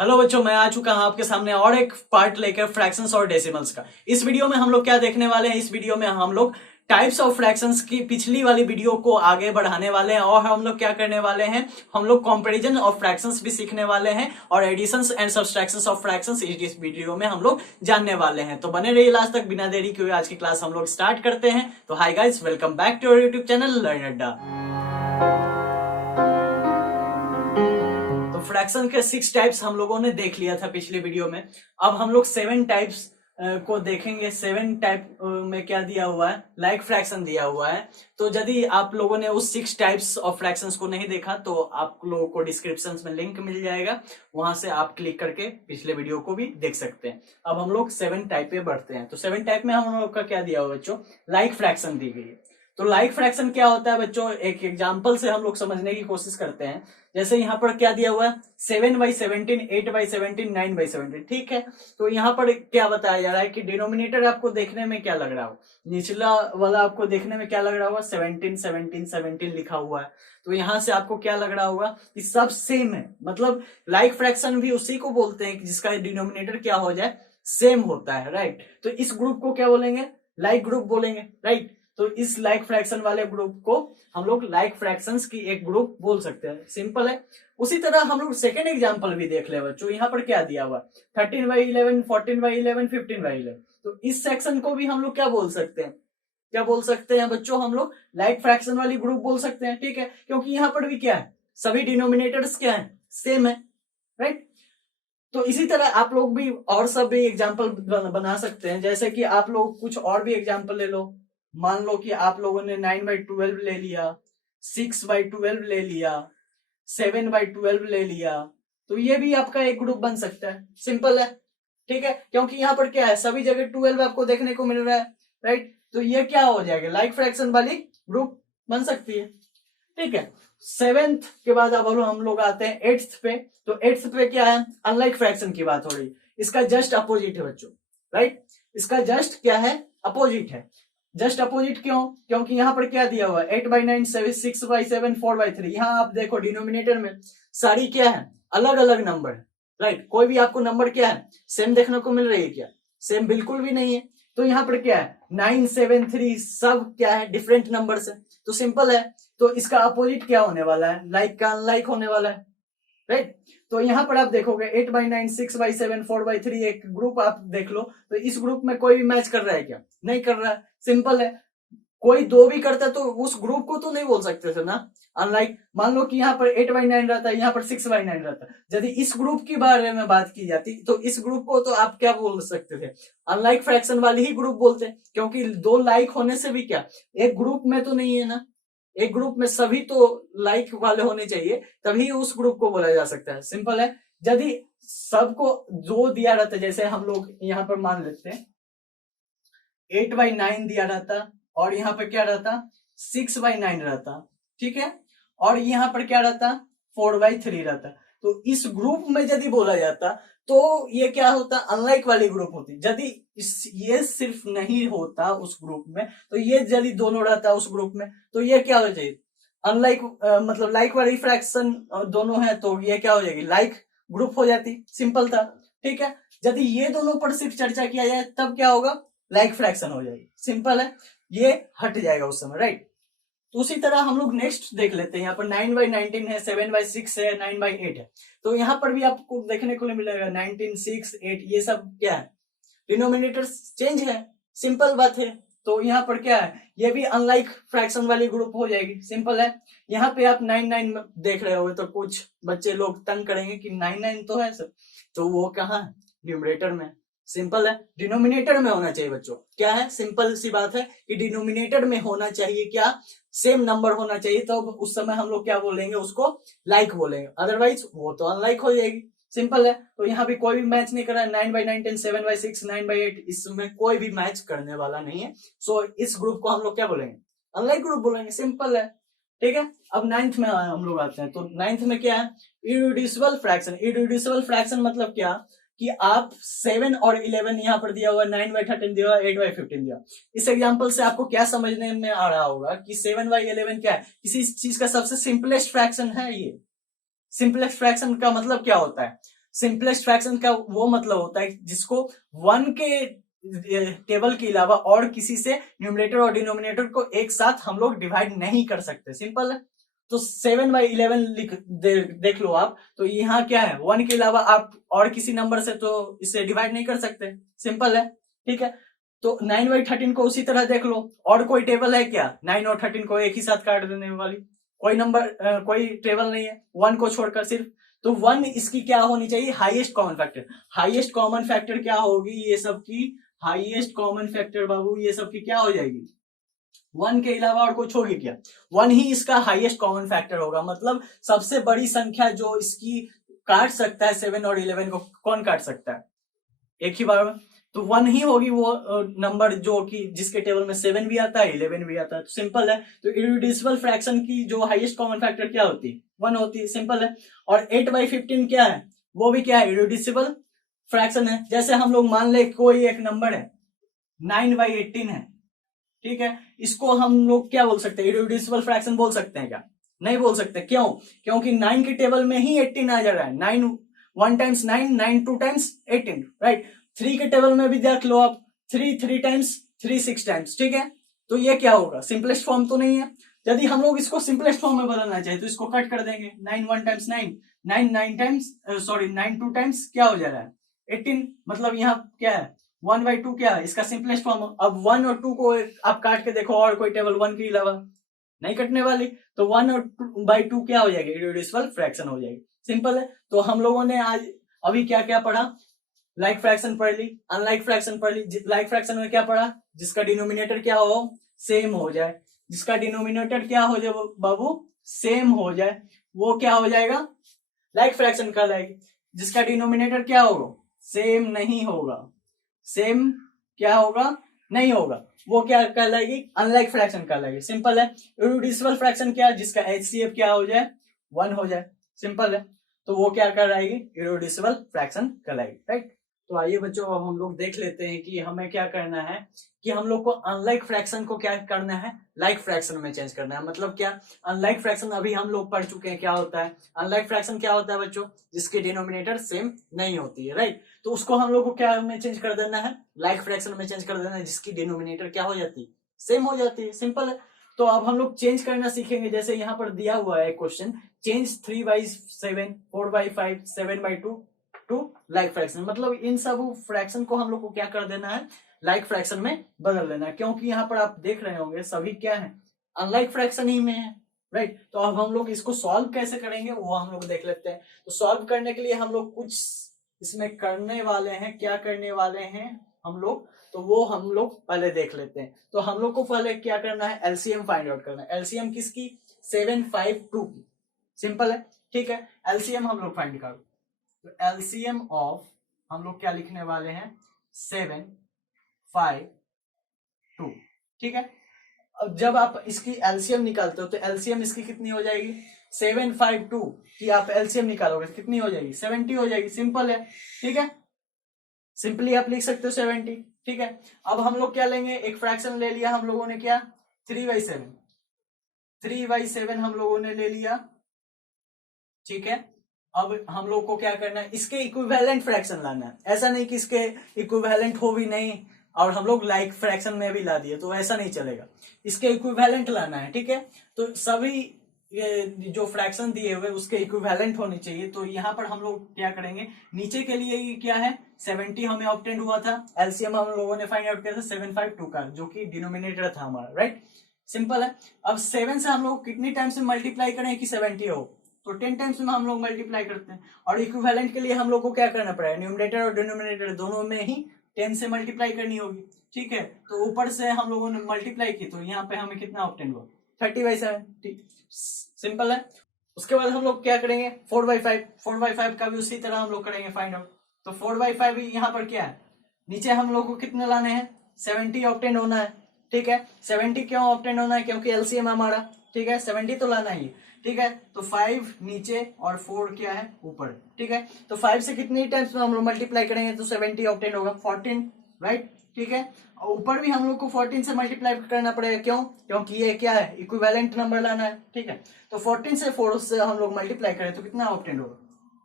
Hello बच्चों, मैं आ चुका हूं आपके सामने और एक पार्ट लेकर फ्रैक्शंस और डेसिमल्स का। इस वीडियो में हम लोग क्या देखने वाले हैं? इस वीडियो में हम लोग टाइप्स ऑफ फ्रैक्शंस की पिछली वाली वीडियो को आगे बढ़ाने वाले हैं और हम लोग क्या करने वाले हैं, हम लोग कंपैरिजन ऑफ फ्रैक्शंस भी सीखने वाले हैं और editions and subtractions of fractions इस वीडियो में हम लोग जानने वाले हैं। तो बने रहिए लास्ट तक, बिना देरी किए आज की क्लास हम लोग स्टार्ट करते हैं। तो hi guys, welcome back to our YouTube channel learn Adda. तो फ्रैक्शन के 6 टाइप्स हम लोगों ने देख लिया था पिछले वीडियो में। अब हम लोग 7 टाइप्स को देखेंगे। 7 टाइप में क्या दिया हुआ है? लाइक फ्रैक्शन दिया हुआ है। तो यदि आप लोगों ने उस 6 टाइप्स ऑफ फ्रैक्शंस को नहीं देखा तो आप लोगों को डिस्क्रिप्शन में लिंक मिल जाएगा, वहां से आप क्लिक करके पिछले वीडियो को भी देख सकते हैं। अब हम लोग 7 टाइप पे बढ़ते हैं। तो 7 टाइप में हम लोग का क्या दिया हुआ बच्चों? लाइक फ्रैक्शन दी गई है। तो लाइक फ्रैक्शन क्या होता है बच्चों? एक एग्जाम्पल से हम लोग समझने की कोशिश करते हैं। जैसे यहाँ पर क्या दिया हुआ है? 7/17, 8/17, 9/17। ठीक है, तो यहाँ पर क्या बताया जा रहा है कि डिनोमिनेटर आपको देखने में क्या लग रहा हो? निचला वाला आपको देखने में क्या लग रहा होगा? 17 17 17 लिखा हुआ है। तो यहाँ से आपको क्या लग रहा होगा कि सब सेम है। मतलब लाइक फ्रैक्शन भी उसी को बोलते हैं जिसका डिनोमिनेटर क्या हो जाए, सेम होता है, राइट। तो इस ग्रुप को क्या बोलेंगे? लाइक ग्रुप बोलेंगे, राइट। तो इस लाइक फ्रैक्शन वाले ग्रुप को हम लोग लाइक फ्रैक्शंस की एक ग्रुप बोल सकते हैं। सिंपल है। उसी तरह हम लोग सेकेंड एग्जांपल भी देख ले बच्चों। यहाँ पर क्या दिया हुआ? 13/11, 14/11, 15/11। तो इस सेक्शन को भी हम लोग क्या बोल सकते हैं? क्या बोल सकते हैं बच्चों? हम लोग लाइक फ्रैक्शन वाली ग्रुप बोल सकते हैं, ठीक है। क्योंकि यहाँ पर भी क्या है, सभी डिनोमिनेटर्स क्या है, सेम है, राइट। तो इसी तरह आप लोग भी और सब भी एग्जाम्पल बना सकते हैं। जैसे कि आप लोग कुछ और भी एग्जाम्पल ले लो। मान लो कि आप लोगों ने 9/12 ले लिया, 6/12 ले लिया, 7/12 ले लिया। तो ये भी आपका एक ग्रुप बन सकता है। सिंपल है, ठीक है। क्योंकि यहाँ पर क्या है, सभी जगह 12 आपको देखने को मिल रहा है, राइट। तो ये क्या हो जाएगा? लाइक फ्रैक्शन वाली ग्रुप बन सकती है, ठीक है। सेवेंथ के बाद अब हम लोग आते हैं एट्थ पे। तो एट्थ पे क्या है? अनलाइक फ्रैक्शन की बात हो रही। इसका जस्ट अपोजिट है बच्चों, राइट। इसका जस्ट क्या है? अपोजिट है। जस्ट अपोजिट क्यों? क्योंकि यहाँ पर क्या दिया हुआ है? 8/9, 6/7, 4/3। यहाँ आप देखो डिनोमिनेटर में सारी क्या है? अलग अलग नंबर है, राइट। कोई भी आपको नंबर क्या है, सेम देखने को मिल रही है क्या? सेम बिल्कुल भी नहीं है। तो यहाँ पर क्या है? 9, 7, 3 सब क्या है? डिफरेंट नंबर है। तो सिंपल है। तो इसका अपोजिट क्या होने वाला है? लाइक का अनलाइक होने वाला है, राइट। तो यहाँ पर आप देखोगे 8/9, 6/7, 4/3 एक ग्रुप आप देख लो। तो इस ग्रुप में कोई भी मैच कर रहा है क्या? नहीं कर रहा है। सिंपल है। कोई दो भी करता है तो उस ग्रुप को तो नहीं बोल सकते थे ना अनलाइक। मान लो कि यहाँ पर 8/9 रहता है, यहाँ पर 6/9 रहता है। यदि इस ग्रुप के बारे में बात की जाती तो इस ग्रुप को तो आप क्या बोल सकते थे? अनलाइक फ्रैक्शन वाली ही ग्रुप बोलते। क्योंकि दो लाइक होने से भी क्या, एक ग्रुप में तो नहीं है ना। एक ग्रुप में सभी तो लाइक वाले होने चाहिए, तभी उस ग्रुप को बोला जा सकता है। सिंपल है। यदि सबको दो दिया रहता, जैसे हम लोग यहाँ पर मान लेते हैं 8/9 दिया रहता और यहाँ पर क्या रहता? 6/9 रहता, ठीक है। और यहाँ पर क्या रहता? 4/3 रहता। तो इस ग्रुप में यदि बोला जाता तो ये क्या होता? अनलाइक वाली ग्रुप होती। यदि ये सिर्फ नहीं होता उस ग्रुप में, तो ये यदि दोनों रहता उस ग्रुप में, तो ये क्या हो जाएगी? अनलाइक मतलब लाइक वाली फ्रैक्शन दोनों है, तो ये क्या हो जाएगी? लाइक ग्रुप हो जाती। सिंपल था, ठीक है। यदि ये दोनों पर सिर्फ चर्चा किया जाए तब क्या होगा? लाइक फ्रैक्शन हो जाएगी। सिंपल है, ये हट जाएगा उस समय, राइट। तो उसी तरह हम लोग नेक्स्ट देख लेते हैं। यहाँ पर 9/19 है, 7/6 है, 9/8 है। तो यहाँ पर भी आपको देखने को मिलेगा 19, 6, 8 ये सब क्या है? डिनोमिनेटर चेंज है। सिंपल बात है। तो यहाँ पर क्या है? ये भी अनलाइक फ्रैक्शन वाली ग्रुप हो जाएगी। सिंपल है। यहाँ पे आप 9 देख रहे हो तो कुछ बच्चे लोग तंग करेंगे कि 9 तो है सर, तो वो कहाँ है? न्यूमरेटर में। सिंपल है, डिनोमिनेटर में होना चाहिए बच्चों। क्या है? सिंपल सी बात है कि डिनोमिनेटर में होना चाहिए क्या? सेम नंबर होना चाहिए। तो उस समय हम लोग क्या बोलेंगे? उसको लाइक बोलेंगे। अदरवाइज वो तो अनलाइक हो जाएगी। सिंपल है। तो यहाँ भी कोई भी मैच नहीं कर रहा है। 9/9, 10, 7/6, 9/8 इसमें कोई भी मैच करने वाला नहीं है। सो इस ग्रुप को हम लोग क्या बोलेंगे? अनलाइक ग्रुप बोलेंगे। सिंपल है, ठीक है। अब नाइन्थ में हम लोग आते हैं। तो नाइन्थ में क्या है? Irreducible fraction. इररिड्यूसिबल फ्रैक्शन मतलब क्या कि आप 7 और 11 यहाँ पर दिया हुआ, 9/13 दिया हुआ, 8/15 दिया। इस एग्जांपल से आपको क्या समझने में आ रहा होगा कि 7/11 क्या है? किसी चीज का सबसे सिंपलेस्ट फ्रैक्शन है। ये सिंपलेस्ट फ्रैक्शन का मतलब क्या होता है? सिंपलेस्ट फ्रैक्शन का वो मतलब होता है जिसको 1 के टेबल के अलावा और किसी से न्यूमरेटर और डिनोमिनेटर को एक साथ हम लोग डिवाइड नहीं कर सकते। सिंपल है। तो 7/11 देख लो आप, तो यहाँ क्या है, 1 के अलावा आप और किसी नंबर से तो इसे डिवाइड नहीं कर सकते। सिंपल है, ठीक है। तो 9/13 को उसी तरह देख लो। और कोई टेबल है क्या 9 और 13 को एक ही साथ काट देने वाली? कोई नंबर कोई टेबल नहीं है 1 को छोड़कर सिर्फ। तो 1 इसकी क्या होनी चाहिए, highest common factor. Highest common factor क्या होगी, ये सब की हाईएस्ट कॉमन फैक्टर बाबू ये सब की क्या हो जाएगी, 1 के अलावा और कुछ होगी क्या, 1 ही इसका हाईएस्ट कॉमन फैक्टर होगा। मतलब सबसे बड़ी संख्या जो इसकी काट सकता है 7 और 11 को, कौन काट सकता है एक ही बार में? तो 1 ही होगी वो नंबर जो कि जिसके टेबल में 7 भी आता है 11 भी आता है। तो सिंपल है। तो इररिड्यूसिबल फ्रैक्शन की जो हाईएस्ट कॉमन फैक्टर क्या होती है, 1 होती है। सिंपल है। और 8/15 क्या है, वो भी क्या है, इररिड्यूसिबल फ्रैक्शन है। जैसे हम लोग मान ले कोई एक नंबर है 9/18 है, ठीक है, इसको हम लोग क्या बोल सकते हैं, इररिड्यूसिबल फ्रैक्शन बोल सकते हैं क्या? नहीं बोल सकते। क्यों? क्योंकि 9 के टेबल में ही 18 आ जा रहा है। 9 1 टाइम्स 9, 9 2 टाइम्स 18, राइट। 3 के टेबल में भी देख लो आप, 3 3 टाइम्स 3 6 टाइम्स, ठीक है। तो ये क्या होगा, सिंपलेस्ट फॉर्म तो नहीं है। यदि हम लोग इसको सिंपलेस्ट फॉर्म में बदलना चाहे तो इसको कट कर देंगे। 9 1 टाइम्स 9, 9 9 टाइम्स सॉरी 9 2 टाइम्स क्या हो जा रहा है 18। मतलब यहाँ क्या है 1/2 क्या है इसका सिंपलेस्ट फॉर्म। अब 1 और 2 को आप काट के देखो, और कोई टेबल 1 के अलावा नहीं कटने वाली। तो 1 और 2/2 क्या हो जाएगी, इररिड्यूसिबल फ्रैक्शन हो जाएगी। सिंपल है। तो हम लोगों ने आज अभी क्या क्या पढ़ा, लाइक फ्रैक्शन पढ़ ली, अनलाइक फ्रैक्शन पढ़ ली। लाइक फ्रैक्शन में क्या पढ़ा, जिसका डिनोमिनेटर क्या हो, सेम हो जाए। जिसका डिनोमिनेटर क्या हो जाए बाबू, सेम हो जाए, वो क्या हो जाएगा, लाइक फ्रैक्शन कहलाएगी। जिसका डिनोमिनेटर क्या होगा, सेम नहीं होगा, सेम क्या होगा, नहीं होगा, वो क्या कहलाएगी, अनलाइक फ्रैक्शन कहलाएगी। सिंपल है। इररिड्यूसिबल फ्रैक्शन क्या है, जिसका एचसीएफ क्या हो जाए, 1 हो जाए। सिंपल है। तो वो क्या कहलाएगी, इररिड्यूसिबल फ्रैक्शन कहलाएगी, राइट। तो आइए बच्चों, अब हम लोग देख लेते हैं कि हमें क्या करना है, कि हम लोग को अनलाइक फ्रैक्शन को क्या करना है, लाइक फ्रैक्शन में चेंज करना है। मतलब क्या, अनलाइक फ्रैक्शन अभी हम लोग पढ़ चुके हैं क्या होता है। अनलाइक फ्रैक्शन क्या होता है बच्चों, जिसकी डिनोमिनेटर सेम नहीं होती है, राइट। तो उसको हम लोग को क्या में चेंज कर देना है, लाइक फ्रैक्शन में चेंज कर देना है, जिसकी डिनोमिनेटर क्या हो जाती है, सेम हो जाती है। सिंपल है। तो अब हम लोग चेंज करना सीखेंगे। जैसे यहाँ पर दिया हुआ है question, change 3/7, 4/5, 7/2 to like fraction. मतलब इन सब फ्रैक्शन को हम लोग को क्या कर देना है, लाइक फ्रैक्शन में बदल देना है। क्योंकि यहाँ पर आप देख रहे होंगे सभी क्या है, अनलाइक फ्रैक्शन ही में है, राइट। तो अब हम लोग इसको सॉल्व कैसे करेंगे वो हम लोग देख लेते हैं। तो सॉल्व करने के लिए हम लोग कुछ इसमें करने वाले हैं। क्या करने वाले हैं हम लोग, तो वो हम लोग पहले देख लेते हैं। तो हम लोग को पहले क्या करना है, एलसीएम फाइंड आउट करना है। एलसीएम किसकी, 752 की। सिंपल है, ठीक है। एलसीएम हम लोग फाइंड करो। तो एलसीएम ऑफ हम लोग क्या लिखने वाले हैं, 752, ठीक है। अब जब आप इसकी एलसीएम निकालते हो तो एलसीएम इसकी कितनी हो जाएगी, 752 की आप एलसीएम निकालोगे कितनी हो जाएगी, 70 हो जाएगी। सिंपल है, ठीक है। सिंपली आप लिख सकते हो 70, ठीक है। अब हम लोग क्या लेंगे, एक फ्रैक्शन ले लिया हम लोगों ने, क्या 3/7, 3/7 हम लोगों ने ले लिया, ठीक है। अब हम लोग को क्या करना है, इसके इक्विवेलेंट फ्रैक्शन लाना है। ऐसा नहीं कि इसके इक्विवेलेंट हो भी नहीं और हम लोग लाइक फ्रैक्शन में भी ला दिए, तो ऐसा नहीं चलेगा। इसके इक्विवेलेंट लाना है, ठीक है। तो सभी ये जो फ्रैक्शन दिए हुए उसके इक्विवेलेंट होने चाहिए। तो यहाँ पर हम लोग क्या करेंगे, नीचे के लिए ये क्या है, 70 हमें ऑब्टेंड हुआ था। एलसीएम हम लोगों ने फाइंड आउट किया था 752 का, जो कि डिनोमिनेटर था हमारा, राइट। सिंपल है। अब 7 से हम लोग कितनी टाइम्स में मल्टीप्लाई करें कि 70 हो, तो 10 टाइम्स में हम लोग मल्टीप्लाई करते हैं। और इक्विवेलेंट के लिए हम लोग को क्या करना पड़ेगा, न्यूमरेटर और डिनोमिनेटर दोनों में ही 10 से मल्टीप्लाई करनी होगी, ठीक है। तो ऊपर से हम लोगों ने मल्टीप्लाई की तो यहाँ पे हमें कितना ऑब्टेन हुआ, 30/7, ठीक। सिंपल है। उसके बाद हम लोग क्या करेंगे, 4/5, 4/5 का भी उसी तरह हम लोग करेंगे फाइंड आउट। तो 4/5 यहाँ पर क्या है, नीचे हम लोग को कितने लाने हैं, 70 ऑब्टेन होना है, ठीक है। 70 क्यों ऑब्टेन होना है, क्योंकि एलसीएम हमारा, ठीक है, 70 तो लाना ही, ठीक है। तो 5 नीचे और 4 क्या है ऊपर, ठीक है। तो 5 से कितनी टाइम्स में हम लोग मल्टीप्लाई करेंगे तो 70 ऑब्टेन होगा, 14, राइट, ठीक है। और ऊपर भी हम लोग को 14 से मल्टीप्लाई करना पड़ेगा, क्यों, क्योंकि ये क्या है, इक्विवेलेंट नंबर लाना है, ठीक है। तो 14 से 4 से हम लोग मल्टीप्लाई करें तो कितना ऑब्टेन होगा,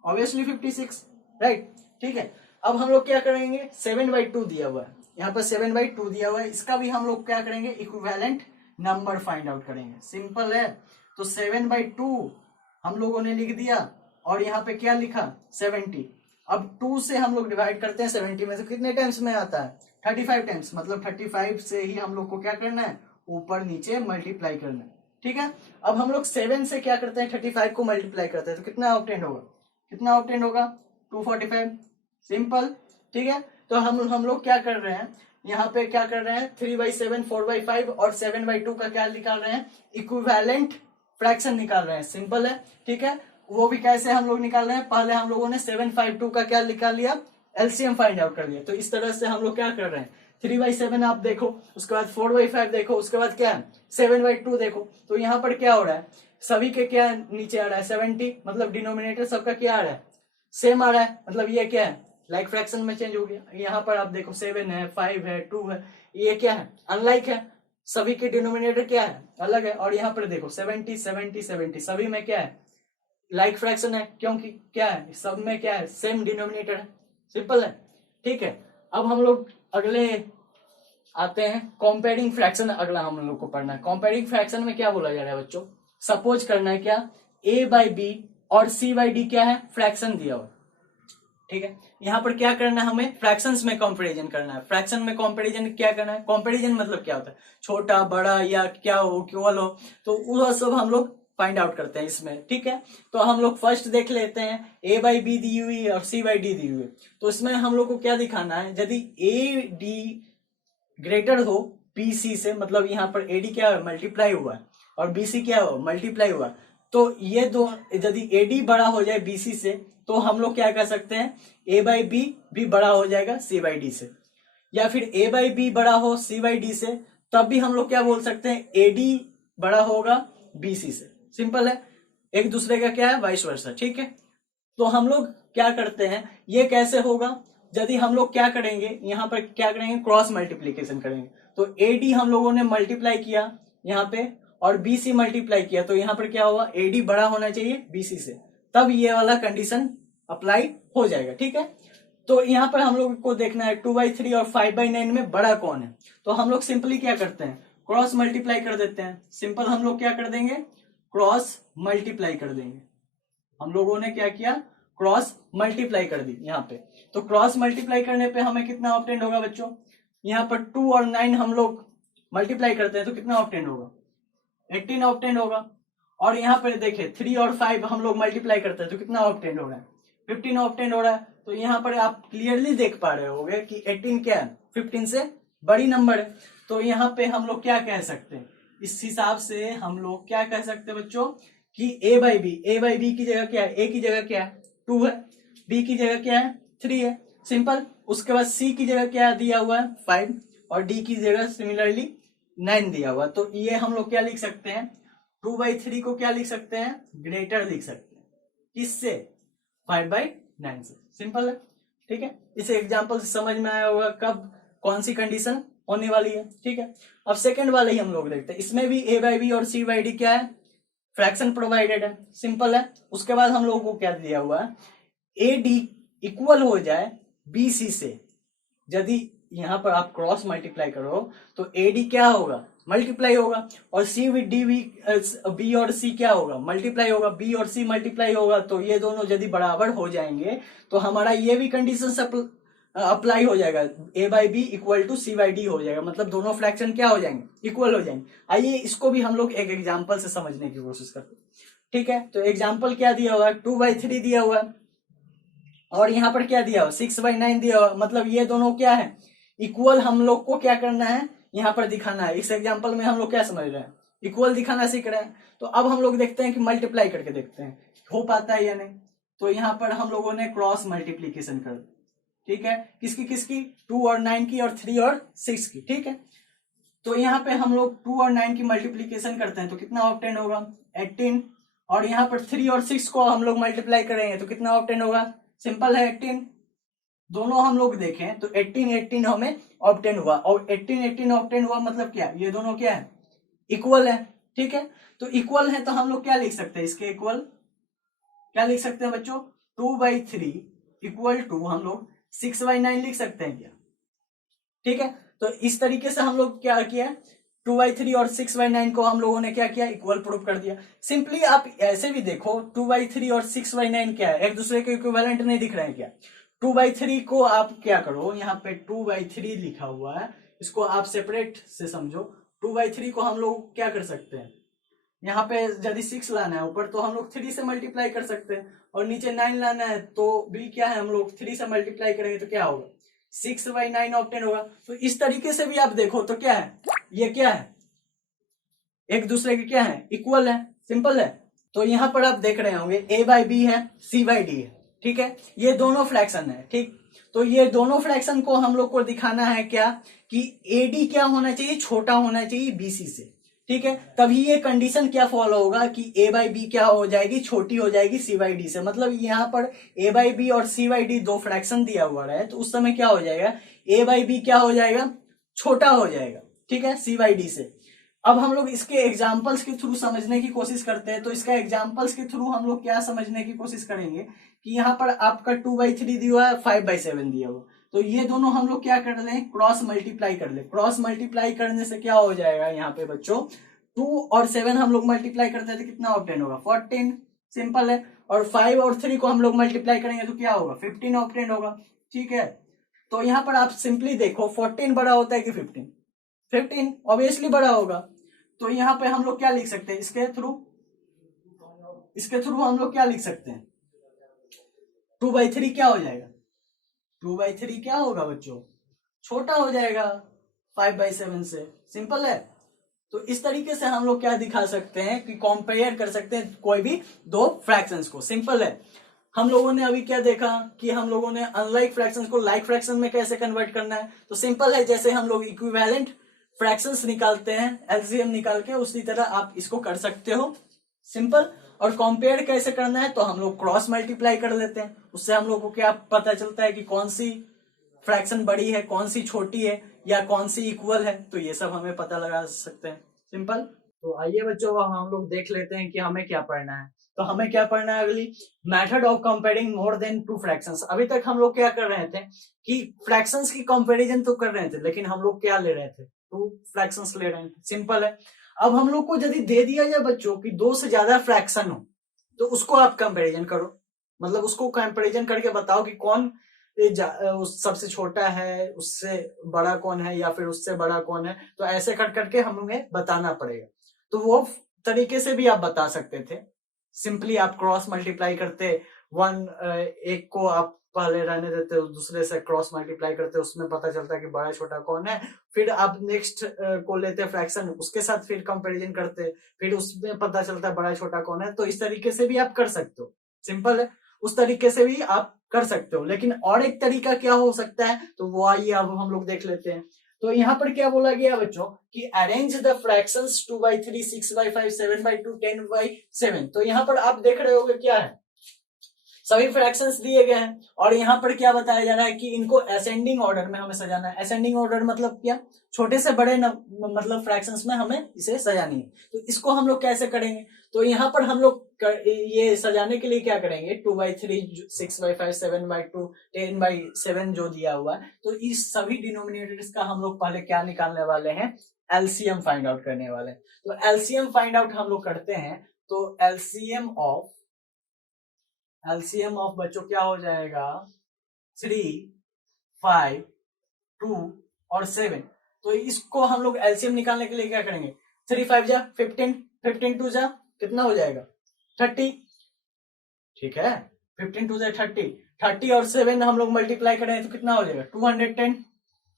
ऑब्वियसली 56, राइट, ठीक है। अब हम लोग क्या करेंगे, 7/2 दिया हुआ है, यहाँ पर 7/2 दिया हुआ है, इसका भी हम लोग क्या करेंगे, इक्विवेलेंट नंबर फाइंड आउट करेंगे। सिंपल है, तो 7/2 हम लोगों ने लिख दिया और यहाँ पे क्या लिखा 70। अब 2 से हम लोग डिवाइड करते हैं 70 में, तो कितने टाइम्स में आता है 35 टाइम्स, मतलब 35 से ही हम लोग को क्या करना है, ऊपर नीचे मल्टीप्लाई करना है, ठीक है। अब हम लोग 7 से क्या करते हैं, 35 को मल्टीप्लाई करते हैं, तो कितना ऑब्टेंड होगा, कितना ऑब्टेंड होगा 245। सिंपल, ठीक है। तो हम लोग क्या कर रहे हैं, यहाँ पे क्या कर रहे हैं, 3/7 4/5 और 7/2 का क्या निकाल रहे हैं, इक्विवेलेंट फ्रैक्शन निकाल रहे हैं। सिंपल है, ठीक है। वो भी कैसे हम लोग निकाल रहे हैं, पहले हम लोगों ने 7/2 का क्या निकाल लिया, एलसीएम फाइंड आउट कर लिया। तो इस तरह से हम लोग क्या कर रहे हैं, 3/7 आप देखो, उसके बाद 4/5 देखो, उसके बाद क्या है 7/2 देखो। तो यहाँ पर क्या हो रहा है, सभी के क्या नीचे आ रहा है 70, मतलब डिनोमिनेटर सबका क्या आ रहा है, सेम आ रहा है, मतलब ये क्या है, लाइक फ्रैक्शन में चेंज हो गया। यहाँ पर आप देखो 7 है, 5 है, 2 है, ये क्या है, अनलाइक है, सभी के डिनोमिनेटर क्या है, अलग है। और यहाँ पर देखो 70 70 70, सभी में क्या है, लाइक फ्रैक्शन है, क्योंकि क्या है, सब में क्या है, सेम डिनोमिनेटर है। सिंपल है, ठीक है। अब हम लोग अगले आते हैं, कंपेयरिंग फ्रैक्शन अगला हम लोग को पढ़ना है। कंपेयरिंग फ्रैक्शन में क्या बोला जा रहा है बच्चों, सपोज करना है क्या, a/b और c/d क्या है, फ्रैक्शन दिया हुआ, ठीक है। यहाँ पर क्या करना है, हमें फ्रैक्शंस में कंपैरिजन करना है। फ्रैक्शन में कंपैरिजन क्या करना है, कंपैरिजन मतलब क्या होता है, छोटा बड़ा या क्या हो, इक्वल हो, तो वो सब हम लोग फाइंड आउट करते हैं इसमें, ठीक है। तो हम लोग फर्स्ट देख लेते हैं, a/b दी हुई और c/d दी हुई, तो इसमें हम लोग को क्या दिखाना है, यदि AD ग्रेटर हो BC से, मतलब यहाँ पर AD क्या है, मल्टीप्लाई हुआ है, और BC क्या हो, मल्टीप्लाई हुआ, तो ये दो, यदि AD बड़ा हो जाए BC से, तो हम लोग क्या कर सकते हैं, A/B भी बड़ा हो जाएगा C/D से, या फिर A/B बड़ा हो C/D से, तब भी हम लोग क्या बोल सकते हैं, AD बड़ा होगा BC से। सिंपल है, एक दूसरे का क्या है, वाइस वर्सा, ठीक है। तो हम लोग क्या करते हैं, ये कैसे होगा, यदि हम लोग क्या करेंगे, यहाँ पर क्या करेंगे, क्रॉस मल्टीप्लीकेशन करेंगे। तो AD हम लोगों ने मल्टीप्लाई किया यहाँ पे, और BC मल्टीप्लाई किया, तो यहाँ पर क्या होगा, AD बड़ा होना चाहिए BC से, तब ये वाला कंडीशन अप्लाई हो जाएगा, ठीक है। तो यहाँ पर हम लोग को देखना है 2/3 और 5/9 में बड़ा कौन है, तो हम लोग सिंपली क्या करते हैं, क्रॉस मल्टीप्लाई कर देते हैं। सिंपल, हम लोग क्या कर देंगे, क्रॉस मल्टीप्लाई कर देंगे। हम लोगों ने क्या किया, क्रॉस मल्टीप्लाई कर दी यहाँ पे। तो क्रॉस मल्टीप्लाई करने पे हमें कितना ऑब्टेंड होगा बच्चों, यहाँ पर 2 और 9 हम लोग मल्टीप्लाई करते हैं, तो कितना ऑब्टेंड होगा, 18 ऑब्टेंड होगा। और यहाँ पर देखे 3 और 5 हम लोग मल्टीप्लाई करते हैं, तो कितना ऑब्टेंड हो रहा है, 15 ऑब्टेंड हो रहा है। तो यहाँ पर आप क्लियरली देख पा रहे होगे कि 18 क्या है, 15 से बड़ी नंबर है। तो यहाँ पे हम लोग क्या कह सकते हैं, इस हिसाब से हम लोग क्या कह सकते हैं बच्चों, कि A/B की जगह क्या है, A की जगह क्या है 2 है, B की जगह क्या है 3 है। सिंपल, उसके बाद C की जगह क्या दिया हुआ है 5, और D की जगह सिमिलरली 9 दिया हुआ। तो ये हम लोग क्या लिख सकते हैं, 2/3 को क्या लिख सकते हैं, ग्रेटर लिख सकते हैं, किससे, 5/9 से। सिंपल है, ठीक है। इस एग्जाम्पल से समझ में आया होगा कब कौन सी कंडीशन होने वाली है, ठीक है। अब सेकंड वाले ही हम लोग देखते हैं, इसमें भी A/B और C/D क्या है, फ्रैक्शन प्रोवाइडेड है। सिंपल है, उसके बाद हम लोगों को क्या दिया हुआ है, AD इक्वल हो जाए BC से, यदि यहाँ पर आप क्रॉस मल्टीप्लाई करो तो AD क्या होगा, मल्टीप्लाई होगा, और B और C क्या होगा, मल्टीप्लाई होगा, B और C मल्टीप्लाई होगा। तो ये दोनों यदि बराबर हो जाएंगे तो हमारा ये भी कंडीशन अप्लाई हो जाएगा, A/B इक्वल टू C/D हो जाएगा, मतलब दोनों फ्रैक्शन क्या हो जाएंगे, इक्वल हो जाएंगे। आइए इसको भी हम लोग एक एग्जाम्पल से समझने की कोशिश करते हैं, ठीक है। तो एग्जाम्पल क्या दिया हुआ है, 2/3 दिया हुआ है, और यहाँ पर क्या दिया हुआ 6/9 दिया हुआ, मतलब ये दोनों क्या है, इक्वल। हम लोग को क्या करना है, यहाँ पर दिखाना है। इस एग्जाम्पल में हम लोग क्या समझ रहे हैं, इक्वल दिखाना सीख रहे हैं। तो अब हम लोग देखते हैं कि मल्टीप्लाई करके देखते हैं हो पाता है या नहीं। तो यहाँ पर हम लोगों ने क्रॉस मल्टीप्लीकेशन कर, ठीक है, किसकी किसकी, 2 और 9 की, और 3 और 6 की, ठीक है। तो यहाँ पे हम लोग 2 और 9 की मल्टीप्लीकेशन करते हैं, तो कितना ऑब्टेंड होगा 18, और यहाँ पर 3 और 6 को हम लोग मल्टीप्लाई करेंगे तो कितना ऑब्टेंड होगा, सिंपल है 18। दोनों हम लोग देखें तो 18 हमें ऑब्टेंड हुआ, और 18 ऑब्टेंड हुआ, मतलब क्या, ये दोनों क्या है, इक्वल है, ठीक है। तो इक्वल है तो हम लोग क्या लिख सकते हैं, इसके इक्वल क्या लिख सकते हैं बच्चों, 2/3 इक्वल टू हम लोग 6/9 लिख सकते हैं क्या? ठीक है, तो इस तरीके से हम लोग क्या किया, 2/3 और 6/9 को हम लोगों ने क्या किया, इक्वल प्रूफ कर दिया। सिंपली आप ऐसे भी देखो 2/3 और 6/9 क्या है, एक दूसरे के इक्विवेलेंट नहीं दिख रहे हैं क्या? 2/3 को आप क्या करो, यहाँ पे 2/3 लिखा हुआ है, इसको आप सेपरेट से समझो। 2/3 को हम लोग क्या कर सकते हैं, यहाँ पे यदि 6 लाना है ऊपर तो हम लोग 3 से मल्टीप्लाई कर सकते हैं, और नीचे 9 लाना है तो भी क्या है, हम लोग 3 से मल्टीप्लाई करेंगे तो क्या होगा, 6/9 ऑप्टेन होगा। तो इस तरीके से भी आप देखो तो क्या है, ये क्या है, एक दूसरे के क्या है, इक्वल है, सिंपल है। तो यहाँ पर आप देख रहे होंगे a/b है, c/d है, ठीक है, ये दोनों फ्रैक्शन है, ठीक। तो ये दोनों फ्रैक्शन को हम लोग को दिखाना है क्या, कि AD क्या होना चाहिए, छोटा होना चाहिए BC से, ठीक है। तभी ये कंडीशन क्या फॉलो होगा कि a/b क्या हो जाएगी, छोटी हो जाएगी c/d से। मतलब यहाँ पर a/b और c/d दो फ्रैक्शन दिया हुआ है, तो उस समय क्या हो जाएगा, a/b क्या हो जाएगा, छोटा हो जाएगा, ठीक है, c/d से। अब हम लोग इसके एग्जाम्पल्स के थ्रू समझने की कोशिश करते हैं। तो इसका एग्जाम्पल्स के थ्रू हम लोग क्या समझने की कोशिश करेंगे, कि यहाँ पर आपका 2/3 दिया हुआ है, 5/7 दिया हुआ, तो ये दोनों हम लोग क्या कर लें, क्रॉस मल्टीप्लाई कर ले। क्रॉस मल्टीप्लाई करने से क्या हो जाएगा, यहाँ पे बच्चों 2 और 7 हम लोग मल्टीप्लाई करते हैं तो कितना ऑब्टेन होगा, 14, सिंपल है। और 5 और 3 को हम लोग मल्टीप्लाई करेंगे तो क्या होगा, 15 ऑब्टेन होगा, ठीक है। तो यहाँ पर आप सिंपली देखो 14 बड़ा होता है कि 15, 15 ऑब्वियसली बड़ा होगा। तो यहाँ पे हम लोग क्या लिख सकते हैं, इसके थ्रू हम लोग क्या लिख सकते हैं, 2/3 क्या हो जाएगा, 2/3 क्या होगा बच्चों, छोटा हो जाएगा 5/7 से, सिंपल है। तो इस तरीके से हम लोग क्या दिखा सकते हैं, कि कंपेयर कर सकते हैं कोई भी दो फ्रैक्शंस को, सिंपल है। हम लोगों ने अभी क्या देखा, कि हम लोगों ने अनलाइक फ्रैक्शंस को लाइक फ्रैक्शन में कैसे कन्वर्ट करना है। तो सिंपल है, जैसे हम लोग इक्विवेलेंट फ्रैक्शंस निकालते हैं एलसीएम निकाल के, उसी तरह आप इसको कर सकते हो, सिंपल। और कंपेयर कैसे करना है, तो हम लोग क्रॉस मल्टीप्लाई कर लेते हैं, उससे हम लोग को क्या पता चलता है कि कौन सी फ्रैक्शन बड़ी है, कौन सी छोटी है, या कौन सी इक्वल है, तो ये सब हमें पता लगा सकते हैं, सिंपल। तो आइए बच्चों हम लोग देख लेते हैं कि हमें क्या पढ़ना है। तो हमें क्या पढ़ना है, अगली method of comparing more than two fractions. अभी तक हम लोग क्या कर रहे थे, कि फ्रैक्शंस की कंपैरिजन तो कर रहे थे, लेकिन हम लोग क्या ले रहे थे, टू फ्रैक्शंस ले रहे थे, सिंपल है। अब हम लोग को यदि दे दिया जाए बच्चों की दो से ज्यादा फ्रैक्शन हो, तो उसको आप कंपैरिजन करो, मतलब उसको कंपैरिजन करके बताओ कि कौन उस सबसे छोटा है, उससे बड़ा कौन है, या फिर उससे बड़ा कौन है। तो ऐसे कर करके हमें बताना पड़ेगा। तो वो तरीके से भी आप बता सकते थे, सिंपली आप क्रॉस मल्टीप्लाई करते, एक को आप पहले रहने देते, दूसरे से क्रॉस मल्टीप्लाई करते, उसमें पता चलता है कि बड़ा छोटा कौन है। फिर आप नेक्स्ट को लेते फ्रैक्शन, उसके साथ फिर कंपैरिजन करते, फिर उसमें पता चलता है बड़ा छोटा कौन है। तो इस तरीके से भी आप कर सकते हो, सिंपल है, उस तरीके से भी आप कर सकते हो। लेकिन और एक तरीका क्या हो सकता है, तो वो आइए अब हम लोग देख लेते हैं। तो यहाँ पर क्या बोला गया बच्चों, कि अरेंज द फ्रैक्शंस 2/3, 6/5, 7/2, 10/7। तो यहाँ पर आप देख रहे होगे क्या है, सभी फ्रैक्शंस दिए गए हैं, और यहाँ पर क्या बताया जा रहा है, कि इनको असेंडिंग ऑर्डर में हमें सजाना है। असेंडिंग ऑर्डर मतलब क्या, छोटे से बड़े मतलब फ्रैक्शंस में हमें इसे सजानी है। तो इसको हम लोग कैसे करेंगे, तो यहाँ पर हम लोग ये सजाने के लिए क्या करेंगे, 2/3, 6/5, 7/2, 10/7 जो दिया हुआ है, तो इस सभी डिनोमिनेटर्स का हम लोग पहले क्या निकालने वाले हैं, एलसीएम फाइंड आउट करने वाले हैं। तो एलसीएम फाइंड आउट हम लोग करते हैं। तो एलसीएम ऑफ बच्चों क्या हो जाएगा, 3, 5, 2 और 7। तो इसको हम लोग एलसीएम निकालने के लिए क्या करेंगे, 3 5 जा 15, 15 2 जा कितना हो जाएगा, 30, ठीक है, 15 2 जा 30, 30 और 7 हम लोग मल्टीप्लाई करें तो कितना हो जाएगा, 210,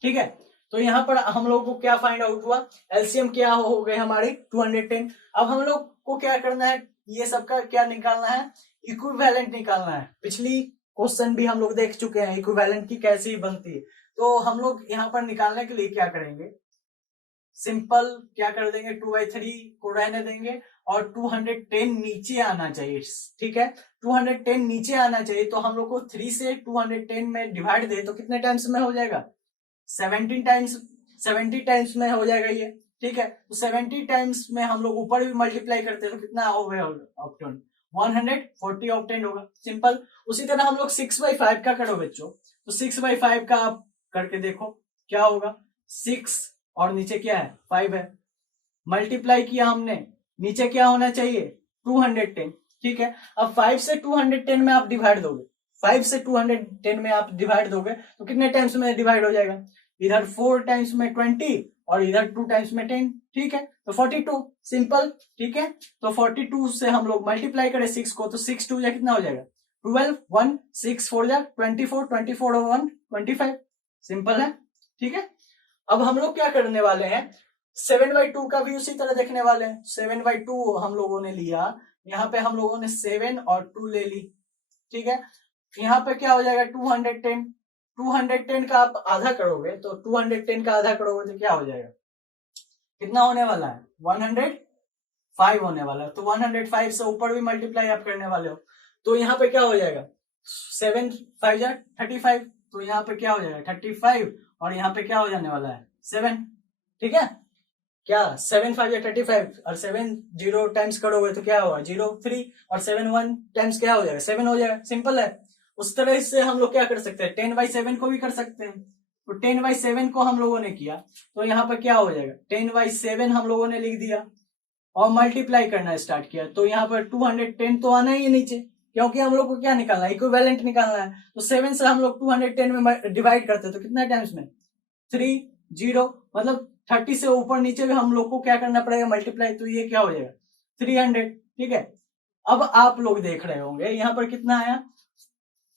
ठीक है। तो यहाँ पर हम लोग को क्या फाइंड आउट हुआ, एलसीएम क्या हो गए हमारे 210। अब हम लोग को क्या करना है, ये सबका क्या निकालना है, इक्विवेलेंट निकालना है। पिछली क्वेश्चन भी हम लोग देख चुके हैं इक्विवेलेंट की कैसी बनती है। तो हम लोग यहाँ पर निकालने के लिए क्या करेंगे, सिंपल क्या कर देंगे, 2/3 को रहने देंगे, और 210 नीचे आना चाहिए, ठीक है, 210 नीचे आना चाहिए। तो हम लोग को 3 से 210 में डिवाइड दे तो कितने टाइम्स में हो जाएगा, 17 टाइम्स, 70 टाइम्स में हो जाएगा ये, ठीक है। तो 70 टाइम्स में हम लोग ऊपर भी मल्टीप्लाई करते हैं तो कितना हो गया ऑप्शन 140 ऑक्टेन होगा, सिंपल। उसी तरह हम लोग 6/5 का करो बच्चों, तो 6/5 का आप करके देखो क्या होगा, 6 और नीचे क्या है 5 है, मल्टीप्लाई किया हमने, नीचे क्या होना चाहिए 210, ठीक है। अब 5 से 210 में आप डिवाइड दोगे, 5 से 210 में आप डिवाइड दोगे तो कितने टाइम्स में डिवाइड हो जाएगा, इधर 4 टाइम्स में 20 और इधर 2 टाइम्स में 10, ठीक है, तो 42, सिंपल, ठीक है। तो 42 से हम लोग मल्टीप्लाई करें 6 को, तो 6 2 या कितना हो जाएगा 12, 1 6 4 जा 24, 24 और 1 25, सिंपल है, ठीक है। अब हम लोग क्या करने वाले हैं, 7/2 का भी उसी तरह देखने वाले हैं। 7/2 हम लोगों ने लिया, यहाँ पे हम लोगों ने 7 और 2 ले ली, ठीक है। यहाँ पे क्या हो जाएगा 210, 210 का आप आधा करोगे, तो 210 का आधा करोगे तो क्या हो जाएगा, कितना होने वाला है 105 होने वाला है। तो 105 से ऊपर भी मल्टीप्लाई आप करने वाले हो, तो यहाँ पे क्या हो जाएगा 7 5 जा 35, तो यहाँ पे क्या हो जाएगा 35 और यहाँ पे क्या हो जाने वाला है 7, ठीक है। क्या 7 5 या 35 और 7 0 टाइम्स करोगे तो क्या होगा 0 3 और 7 1 टाइम्स क्या हो जाएगा 7 हो जाएगा, सिंपल है। उस तरह से हम लोग क्या कर सकते हैं 10/7 को भी कर सकते हैं, तो 10/7 को हम लोगों ने किया तो यहाँ पर क्या हो जाएगा 10/7 हम लोगों ने लिख दिया और मल्टीप्लाई करना स्टार्ट किया, तो यहाँ पर 210 तो आना ही है नीचे, क्योंकि हम लोग को क्या निकालना है इक्विवेलेंट निकालना है। तो 7 से हम लोग 210 में डिवाइड करते हैं तो कितना टाइम्स में 3 0, मतलब 30 से ऊपर नीचे भी हम लोग को क्या करना पड़ेगा मल्टीप्लाई, तो ये क्या हो जाएगा 300, ठीक है। अब आप लोग देख रहे होंगे यहाँ पर कितना आया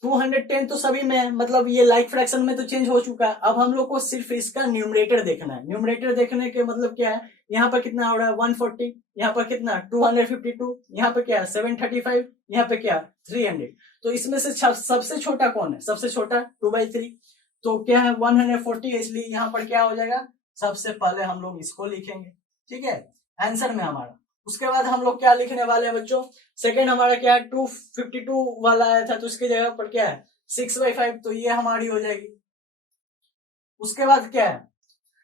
210, तो सभी में मतलब ये लाइक फ्रैक्शन में तो चेंज हो चुका है। अब हम लोग को सिर्फ इसका न्यूमरेटर देखना है, न्यूमरेटर देखने के मतलब क्या है, यहाँ पर कितना हो रहा है 140, यहाँ पर कितना 252, यहाँ पे क्या है 735, यहाँ पे क्या 300, तो इसमें से सबसे छोटा कौन है, सबसे छोटा 2/3, तो क्या है 140 है, इसलिए यहाँ पर क्या हो जाएगा सबसे पहले हम लोग इसको लिखेंगे, ठीक है, आंसर में हमारा। उसके बाद हम लोग क्या लिखने वाले हैं बच्चों, सेकंड हमारा क्या है 252 वाला आया था, तो इसके जगह पर क्या है 6/5, तो ये हमारी हो जाएगी। उसके बाद क्या है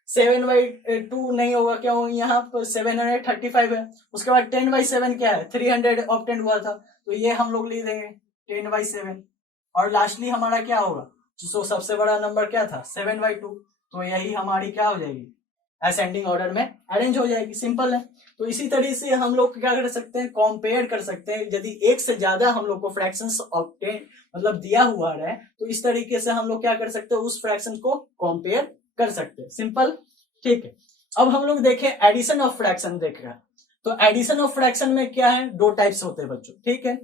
7/2 नहीं होगा, क्यों यहाँ पर 735 है। उसके बाद 10/7 क्या है 300 ऑक्टेंट हुआ था, तो ये हम लोग लिख देंगे 10/7। और लास्टली हमारा क्या होगा, जो सबसे बड़ा नंबर क्या था 7/2, तो यही हमारी क्या हो जाएगी असेंडिंग ऑर्डर में अरेंज हो जाएगी, सिंपल है। तो इसी तरीके से हम लोग क्या कर सकते हैं कंपेयर कर सकते हैं, यदि एक से ज्यादा हम लोग को फ्रैक्शंस ऑब्टेन मतलब दिया हुआ है तो इस तरीके से हम लोग क्या कर सकते हैं उस फ्रैक्शन को कंपेयर कर सकते हैं, सिंपल, ठीक है। अब हम लोग देखें एडिशन ऑफ फ्रैक्शन देख रहे हैं, तो एडिशन ऑफ फ्रैक्शन में क्या है दो टाइप्स होते हैं बच्चों, ठीक है।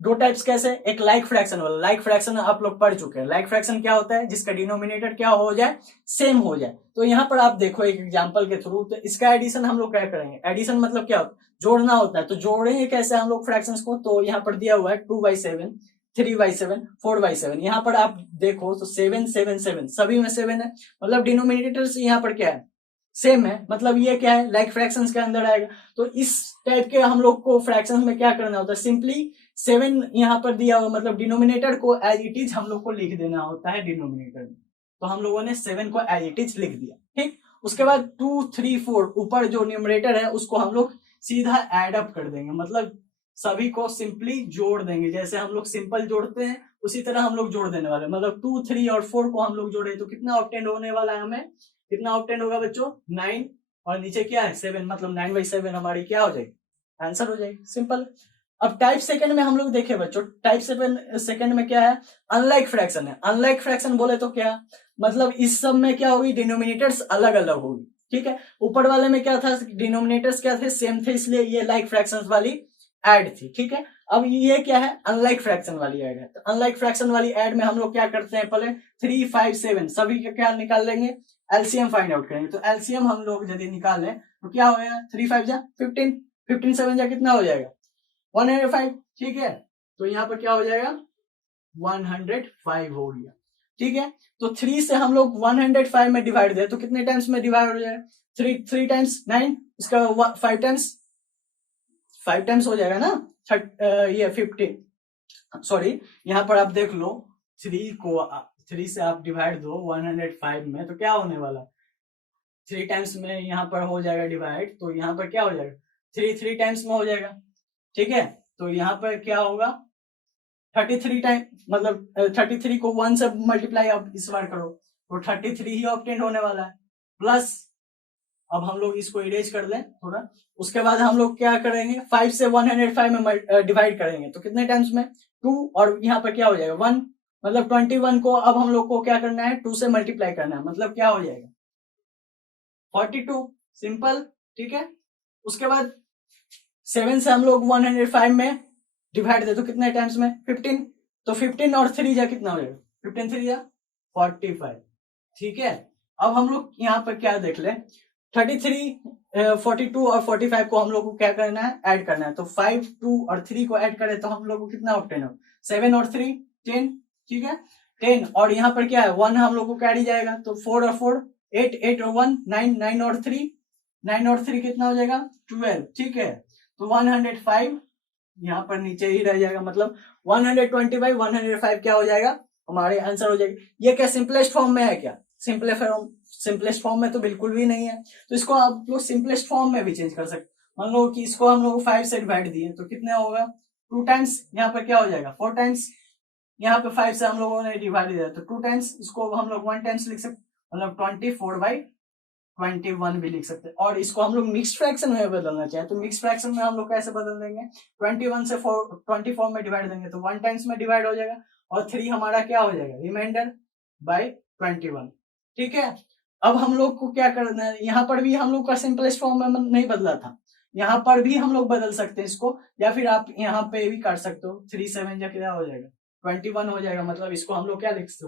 दो टाइप्स कैसे, एक लाइक फ्रैक्शन वाला, लाइक फ्रैक्शन आप लोग पढ़ चुके हैं। लाइक फ्रैक्शन क्या होता है, जिसका डिनोमिनेटर क्या हो जाए सेम हो जाए। तो यहाँ पर आप देखो एक एग्जांपल के थ्रू, तो इसका एडिशन हम लोग क्या करेंगे, एडिशन मतलब क्या होता है जोड़ना होता है, तो जोड़ेंगे कैसे हम लोग फ्रैक्शंस को, तो यहाँ पर दिया हुआ है 2/7 3/7 4/7, यहाँ पर आप देखो तो 7 7 7 सभी में 7 है, मतलब डिनोमिनेटर से यहाँ पर क्या है सेम है, मतलब ये क्या है लाइक फ्रैक्शंस के अंदर आएगा। तो इस टाइप के हम लोग को फ्रैक्शंस में क्या करना होता है, सिंपली 7 यहाँ पर दिया हुआ मतलब डिनोमिनेटर को एज इट इज हम लोग को लिख देना होता है डिनोमिनेटर में, तो हम लोगों ने 7 को एज इट इज लिख दिया, ठीक। उसके बाद 2 3 4 ऊपर जो न्यूमरेटर है उसको हम लोग सीधा एड अप कर देंगे, मतलब सभी को सिंपली जोड़ देंगे, जैसे हम लोग सिंपल जोड़ते हैं उसी तरह हम लोग जोड़ देने वाले, मतलब 2 3 और 4 को हम लोग जोड़े तो कितना ऑब्टेन होने वाला है, हमें कितना ऑब्टेन होगा बच्चों 9 और नीचे क्या है 7, मतलब 9/7 हमारी क्या हो जाएगी आंसर हो जाएगी, सिंपल। अब टाइप सेकंड में हम लोग देखें बच्चों, टाइप सेकंड में क्या है अनलाइक फ्रैक्शन है। अनलाइक फ्रैक्शन बोले तो क्या मतलब इस सब में क्या होगी डिनोमिनेटर्स अलग अलग होगी, ठीक है। ऊपर वाले में क्या था डिनोमिनेटर्स क्या थे सेम थे, इसलिए ये लाइक फ्रैक्शंस वाली ऐड थी, ठीक है। अब ये क्या है अनलाइक फ्रैक्शन वाली ऐड है, तो अनलाइक फ्रैक्शन वाली ऐड में हम लोग क्या करते हैं पहले 3 5 7 सभी का क्या निकाल लेंगे, एलसीएम फाइंड आउट करेंगे। तो एलसीएम हम लोग यदि निकालें तो क्या होगा 3 5 जा 15 15 7 जा कितना हो जाएगा 105, ठीक है। तो यहाँ पर क्या हो जाएगा 105 हो गया, ठीक है। तो 3 से हम लोग 105 में डिवाइड दे तो कितने टाइम्स में डिवाइड हो जाएगा 3 टाइम्स 9, इसका 5 टाइम्स हो जाएगा ना, ये 50 सॉरी यहाँ पर आप देख लो 3 से आप डिवाइड दो 105 में तो क्या होने वाला 3 टाइम्स में यहाँ पर हो जाएगा डिवाइड, तो यहाँ पर क्या हो जाएगा 3 टाइम्स में हो जाएगा, ठीक है। तो यहाँ पर क्या होगा 33 टाइम, मतलब 33 को 1 से मल्टीप्लाई अब इस बार करो तो 33 ही ऑब्टेन होने वाला है। प्लस अब हम लोग इसको इरेज कर लें थोड़ा, उसके बाद हम लोग क्या करेंगे 5 से 105 में डिवाइड करेंगे तो कितने टाइम्स में 2, और यहाँ पर क्या हो जाएगा 1, मतलब 21 को अब हम लोग को क्या करना है 2 से मल्टीप्लाई करना है, मतलब क्या हो जाएगा 42, सिंपल, ठीक है। उसके बाद 7 से हम लोग 105 में डिवाइड दे तो कितने टाइम्स में 15, तो 15 और 3 जा कितना हो जाएगा 15 3 जा 45, ठीक है। अब हम लोग यहाँ पर क्या देख ले 33, 42 और 45 को हम लोग को क्या करना है ऐड करना है, तो 5, 2 और 3 को ऐड करें तो हम लोग को कितना ऑब्टेन हो 7 और 3 10, ठीक है 10, और यहाँ पर क्या है 1 हम लोग को कैरी जाएगा तो 4 और 4 8, 8 और 1 9, 9 और 3 9 और 3 कितना हो जाएगा 12, ठीक है। तो 105 यहाँ पर नीचे ही रह जाएगा, मतलब 120 बाई 105 क्या हो जाएगा हमारे आंसर हो जाएगा। ये क्या सिंपलेस्ट फॉर्म में है क्या, सिंपलेस्ट फॉर्म में तो बिल्कुल भी नहीं है, तो इसको आप लोग सिंपलेस्ट फॉर्म में भी चेंज कर सकते। मान लो कि इसको हम लोग 5 से डिवाइड दिए तो कितने होगा 2 टाइम्स, यहाँ पर क्या हो जाएगा 4 टाइम्स, यहाँ पे 5 से हम लोगों ने डिवाइड दिया तो 2 टाइम्स, इसको हम लोग 1 टाइम्स लिख सकते, मतलब 24/21 भी लिख सकते हैं। और इसको हम लोग मिक्स फ्रैक्शन में बदलना चाहे तो मिक्स फ्रैक्शन में हम लोग कैसे बदल देंगे 21 से 24 में डिवाइड देंगे तो 1 टाइम्स में डिवाइड हो जाएगा और 3 हमारा क्या हो जाएगा रिमाइंडर बाय 21, ठीक है। अब हम लोग को क्या करना है, यहाँ पर भी हम लोग का सिंपलेस्ट फॉर्म में नहीं बदला था, यहाँ पर भी हम लोग बदल सकते हैं इसको, या फिर आप यहाँ पे भी कर सकते हो 3 7 या क्या हो जाएगा 21 हो जाएगा, मतलब इसको हम लोग क्या लिख सकते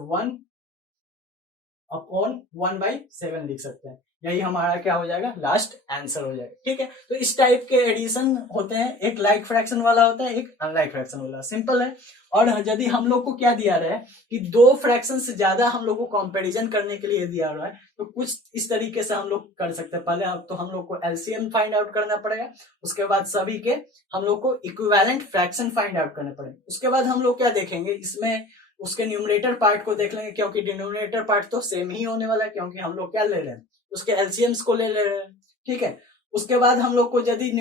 1/1/7 लिख सकते हैं, यही हमारा क्या हो जाएगा लास्ट आंसर हो जाएगा, ठीक है। तो इस टाइप के एडिशन होते हैं, एक लाइक फ्रैक्शन वाला होता है एक अनलाइक फ्रैक्शन वाला, सिंपल है। और यदि हम लोग को क्या दिया रहा है कि दो फ्रैक्शन से ज्यादा हम लोग को कंपैरिजन करने के लिए दिया रहा है तो कुछ इस तरीके से हम लोग कर सकते हैं। पहले तो हम लोग को एलसीएम फाइंड आउट करना पड़ेगा, उसके बाद सभी के हम लोग को इक्विवेलेंट फ्रैक्शन फाइंड आउट करने पड़ेंगे, उसके बाद हम लोग क्या देखेंगे इसमें उसके न्यूमरेटर पार्ट को देख लेंगे, क्योंकि डिनोमिनेटर पार्ट तो सेम ही होने वाला है, क्योंकि हम लोग क्या ले रहे हैं उसके एलसीएम्स को ले रहे हैं, ठीक है। उसके बाद हम लोग को यदि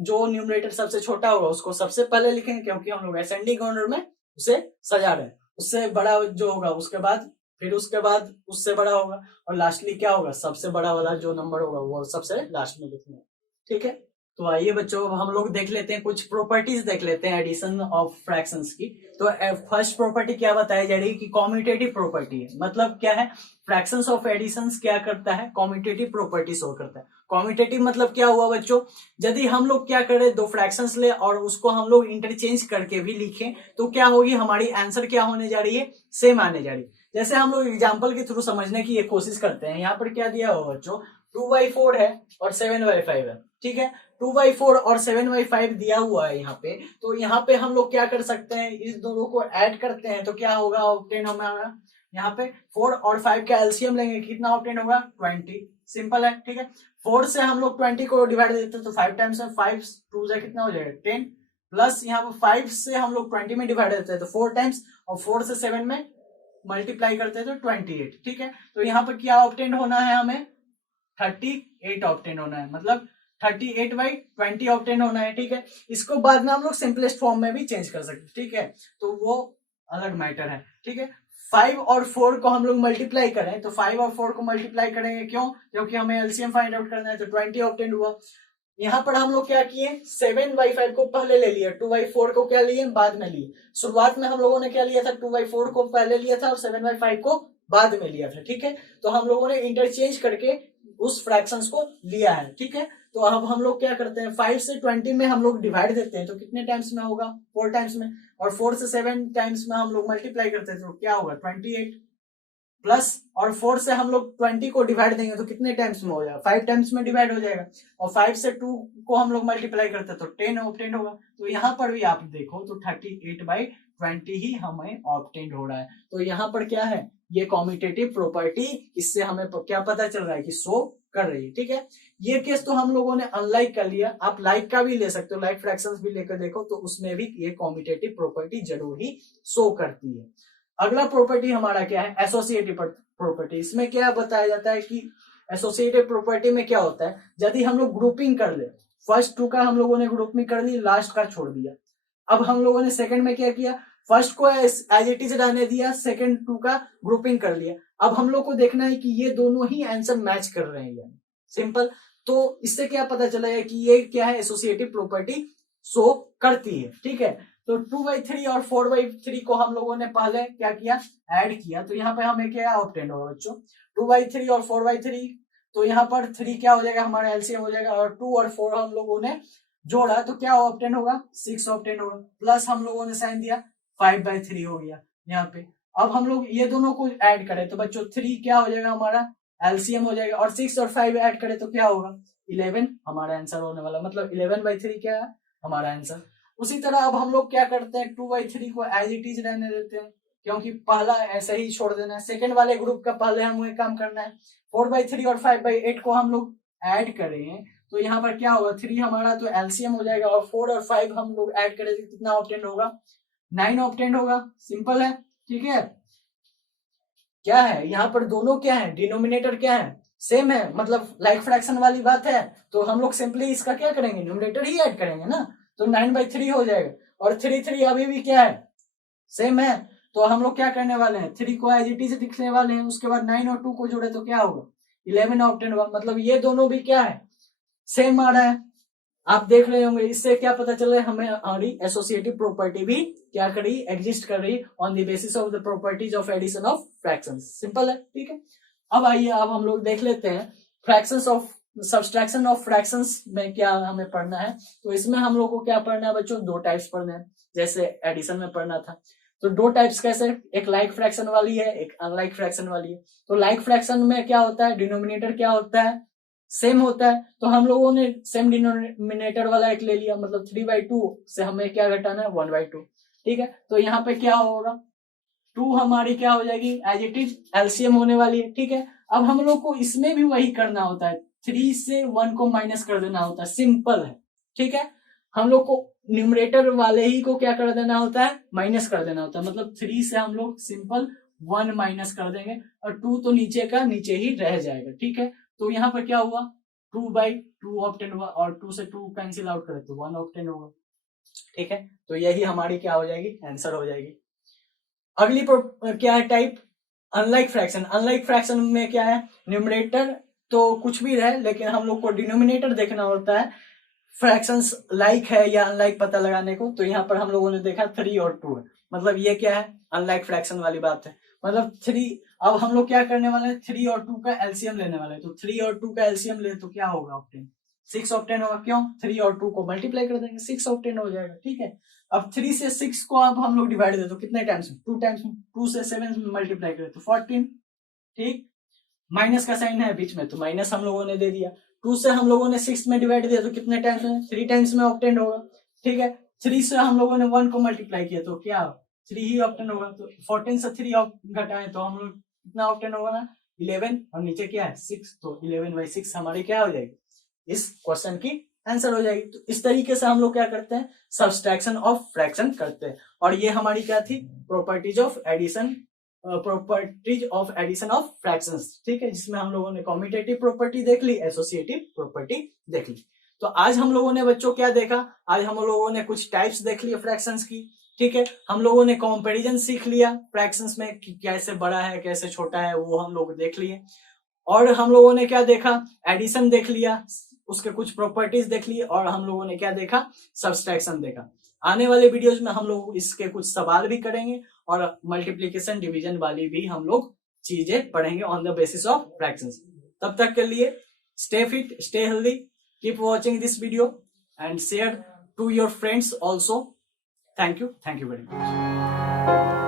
जो न्यूमरेटर सबसे छोटा होगा उसको सबसे पहले लिखेंगे, क्योंकि हम लोग असेंडिंग ऑर्डर में उसे सजा रहे हैं, उससे बड़ा जो होगा उसके बाद फिर उसके बाद उससे बड़ा होगा, और लास्टली क्या होगा सबसे बड़ा वाला जो नंबर होगा वो सबसे लास्ट में लिखना है, ठीक है। तो आइए बच्चों हम लोग देख लेते हैं, कुछ प्रॉपर्टीज देख लेते हैं एडिशन ऑफ फ्रैक्शंस की। तो फर्स्ट प्रॉपर्टी क्या बताई जा रही है कि कॉम्यूटेटिव प्रॉपर्टी है, मतलब क्या है फ्रैक्शंस ऑफ एडिशंस क्या करता है कॉम्यूटेटिव प्रॉपर्टी शो करता है। कॉम्यूटेटिव मतलब क्या हुआ बच्चों, यदि हम लोग क्या करें दो फ्रैक्शंस ले और उसको हम लोग इंटरचेंज करके भी लिखें तो क्या होगी हमारी आंसर क्या होने जा रही है सेम आने जा रही है। जैसे हम लोग एग्जाम्पल के थ्रू समझने की कोशिश करते हैं, यहाँ पर क्या दिया हुआ बच्चों 2/4 है और 7/5 है, ठीक है। 2/4 और 7/5 दिया हुआ है यहाँ पे, तो यहाँ पे हम लोग क्या कर सकते हैं इस दोनों को ऐड करते हैं तो क्या होगा ऑब्टेन हमारा यहाँ पे 4 और 5 का एलसीएम लेंगे कितना ऑब्टेन होगा 20, सिंपल है, ठीक है। 4 से हम लोग 20 को डिवाइड देते हैं तो 5 टाइम्स में 5 2 से कितना हो जाएगा 10, प्लस यहाँ पे 5 से हम लोग 20 में डिवाइड देते हैं तो 4 टाइम्स, और 4 से 7 में मल्टीप्लाई करते हैं तो 28, ठीक है। तो यहाँ पर क्या ऑब्टेन होना है हमें 38 ऑब्टेन होना है, मतलब 38/20 ऑब्टेन होना है, ठीक है। इसको बाद में हम लोग सिंपलेस्ट फॉर्म में भी चेंज कर सकते हैं, ठीक है, तो वो अलग मैटर है, ठीक है। 5 और 4 को हम लोग मल्टीप्लाई करें तो 5 और 4 को मल्टीप्लाई करेंगे क्यों, क्योंकि हमें एलसीएम फाइंड आउट करना है, तो 20 ऑब्टेन हुआ। यहाँ पर हम लोग क्या किए 7/5 को पहले ले लिया, 2/4 को क्या लिए बाद में लिए। शुरुआत में हम लोगों ने क्या लिया था 2/4 को पहले लिया था और 7/5 को बाद में लिया था, ठीक है। तो हम लोगों ने इंटरचेंज करके उस फ्रैक्शंस को लिया है, ठीक है। तो अब हम लोग क्या करते हैं 5 से 20 में हम लोग डिवाइड देते हैं तो कितने टाइम्स में होगा 4 टाइम्स में, और 4 से 7 टाइम्स में हम लोग मल्टीप्लाई करते हैं तो क्या होगा 28, प्लस और 4 से हम लोग 20 को डिवाइड देंगे तो कितने टाइम्स में हो जाएगा 5 टाइम्स में डिवाइड हो जाएगा, और 5 से 2 को हम लोग मल्टीप्लाई करते हैं तो 10 ऑब्टेन होगा। तो यहाँ पर भी आप देखो तो 38/20 ही हमें ऑब्टेन हो रहा है। तो यहाँ पर क्या है ये कॉम्यूटेटिव प्रॉपर्टी, इससे हमें क्या पता चल रहा है कि शो कर रही है, ठीक है। ये केस तो हम लोगों ने अनलाइक कर लिया, आप लाइक का भी ले सकते हो, लाइक फ्रैक्शंस भी लेकर देखो तो उसमें भी ये कॉम्यूटेटिव प्रॉपर्टी जरूर ही शो करती है। अगला प्रॉपर्टी हमारा क्या है एसोसिएटिव प्रॉपर्टी। इसमें क्या बताया जाता है कि एसोसिएटिव प्रॉपर्टी में क्या होता है यदि हम लोग ग्रुपिंग कर ले, फर्स्ट 2 का हम लोगों ने ग्रुपिंग कर ली लास्ट का छोड़ दिया, अब हम लोगों ने सेकंड में क्या किया, फर्स्ट को एज इट इज रहने दिया, सेकंड 2 का ग्रुपिंग कर लिया। अब हम लोग को देखना है कि ये दोनों ही आंसर मैच कर रहे हैं, यानी सिंपल। तो इससे क्या पता चला है कि ये क्या है, एसोसिएटिव प्रॉपर्टी शो करती है, ठीक है। तो 2/3 और 4/3 को हम लोगों ने पहले क्या किया, ऐड किया, तो यहाँ पे हमें क्या ऑब्टेन होगा बच्चों, 2/3 और 4/3, तो यहाँ पर 3 क्या हो जाएगा, हमारा एलसीएम हो जाएगा, और 2 और 4 हम लोगों ने जोड़ा तो क्या ऑब्टेन होगा, 6 ऑब्टेन होगा, प्लस हम लोगों ने साइन दिया 5/3 हो गया यहाँ पे। अब हम लोग ये दोनों को ऐड करें तो बच्चों 3 क्या हो जाएगा, हमारा एलसीएम हो जाएगा, और 6 और 5 ऐड करें तो क्या होगा, 11 हमारा आंसर होने वाला, मतलब 11/3 क्या है हमारा आंसर। उसी तरह अब हम लोग क्या करते हैं, 2/3 को एज इट इज रहने देते हैं, क्योंकि पहला ऐसे ही छोड़ देना है, सेकंड वाले ग्रुप का पहले हमें काम करना है। 4/3 और 5/8 को हम लोग ऐड करें तो यहाँ पर क्या होगा, 3 हमारा तो एलसीएम हो जाएगा, और 4 और 5 हम लोग ऐड करें तो कितना ऑब्टेन होगा, 9 ऑब्टेन होगा, सिंपल है, ठीक है। क्या है यहाँ पर दोनों क्या है, डिनोमिनेटर क्या है, सेम है, मतलब लाइक फ्रैक्शन वाली बात है, तो हम लोग सिंपली इसका क्या करेंगे, न्यूमरेटर ही ऐड करेंगे ना, तो 9/3 हो जाएगा, और 3 अभी भी क्या है, सेम है, तो हम लोग क्या करने वाले हैं, 3 को एज इट इज लिखने वाले हैं, उसके बाद 9 और 2 को जोड़े तो क्या होगा, 11 ऑब्टेन होगा, मतलब ये दोनों भी क्या है, सेम आ रहा है। आप देख रहे होंगे, इससे क्या पता चल रहा है हमें, हमारी एसोसिएटिव प्रॉपर्टी भी क्या करी, एग्जिस्ट कर रही on the basis of the properties of addition of fractions, simple है, ठीक है। अब आइए अब हम लोग देख लेते हैं fractions of subtraction of fractions में क्या हमें पढ़ना है। तो इसमें हम लोग को क्या पढ़ना है बच्चों, 2 टाइप्स पढ़ना है, जैसे एडिशन में पढ़ना था। तो 2 टाइप्स कैसे, एक लाइक फ्रैक्शन वाली है, एक अनलाइक फ्रैक्शन वाली है। तो लाइक फ्रैक्शन में क्या होता है, डिनोमिनेटर क्या होता है, सेम होता है, तो हम लोगों ने सेम डिनोमिनेटर वाला एक ले लिया, मतलब 3/2 से हमें क्या घटाना है, 1/2, ठीक है। तो यहाँ पे क्या होगा, 2 हमारी क्या हो जाएगी, एज इट इज एलसीएम होने वाली है, ठीक है। अब हम लोग को इसमें भी वही करना होता है, 3 से 1 को माइनस कर देना होता है, सिंपल है, ठीक है। हम लोग को न्यूमरेटर वाले ही को क्या कर देना होता है, माइनस कर देना होता है, मतलब 3 से हम लोग सिंपल 1 माइनस कर देंगे, और 2 तो नीचे का नीचे ही रह जाएगा, ठीक है। तो यहाँ पर क्या हुआ, 2/2 ऑब्टेन हुआ, और 2 से 2 कैंसिल आउट करें तो 1 ऑब्टेन होगा, ठीक है। तो यही हमारी क्या हो जाएगी, आंसर हो जाएगी। अगली क्या है type, unlike fraction. Unlike fraction में क्या है, न्यूमरेटर तो कुछ भी रहे, लेकिन हम लोग को डिनोमिनेटर देखना होता है फ्रैक्शंस लाइक है या अनलाइक पता लगाने को। तो यहाँ पर हम लोगों ने देखा 3 और 2 है, मतलब ये क्या है, अनलाइक फ्रैक्शन वाली बात है, मतलब 3। अब हम लोग क्या करने वाले हैं, 3 और 2 का एलसीएम लेने वाले हैं, तो 3 और 2 का एलसीएम ले तो क्या होगा, ऑब्टेन 6 ऑब्टेन होगा, क्यों, 3 और 2 को मल्टीप्लाई कर देंगे, 6 ऑब्टेन हो जाएगा, ठीक है। अब 3 से 6 को अब हम लोग डिवाइड दे तो कितने टाइम्स में, 2 टाइम्स में, 2 से 7 में मल्टीप्लाई करें तो 14, ठीक। माइनस का साइन है बीच में तो माइनस हम लोगों ने दे दिया। 2 से हम लोगों ने 6 में डिवाइड दिया तो कितने टाइम्स में, 3 टाइम्स में ऑब्टेन होगा, ठीक है। 3 से हम लोगों ने 1 को मल्टीप्लाई किया तो क्या 3 ही ऑब्टेन होगा, तो 14 से 3 घटाएं तो हम लोग कितना ऑब्टेन होगा ना, 11, और नीचे क्या है 6, तो 11/6 हमारी क्या हो जाएगी, इस क्वेश्चन की आंसर हो जाएगी। तो इस तरीके से हम लोग क्या करते हैं, सब्सट्रैक्शन ऑफ फ्रैक्शन करते हैं। और ये हमारी क्या थी, properties of addition, properties of addition of fractions, ठीक है, जिसमें हम लोगों ने कॉम्यूटेटिव प्रॉपर्टी देख ली, एसोसिएटिव प्रॉपर्टी देख ली। तो आज हम लोगों ने बच्चों क्या देखा, आज हम लोगों ने कुछ टाइप्स देख लिए फ्रैक्शंस की, ठीक है। हम लोगों ने कंपैरिजन सीख लिया फ्रैक्शंस में कि कैसे बड़ा है कैसे छोटा है, वो हम लोग देख लिए। और हम लोगों ने क्या देखा, एडिशन देख लिया, उसके कुछ प्रॉपर्टीज देख ली, और हम लोगों ने क्या देखा, सब्सट्रैक्शन देखा। आने वाले वीडियोज में हम लोग इसके कुछ सवाल भी करेंगे, और मल्टीप्लीकेशन डिवीजन वाली भी हम लोग चीजें पढ़ेंगे on the basis of fractions. तब तक के लिए stay fit, stay healthy, keep watching this video and share to your friends also. Thank you very much.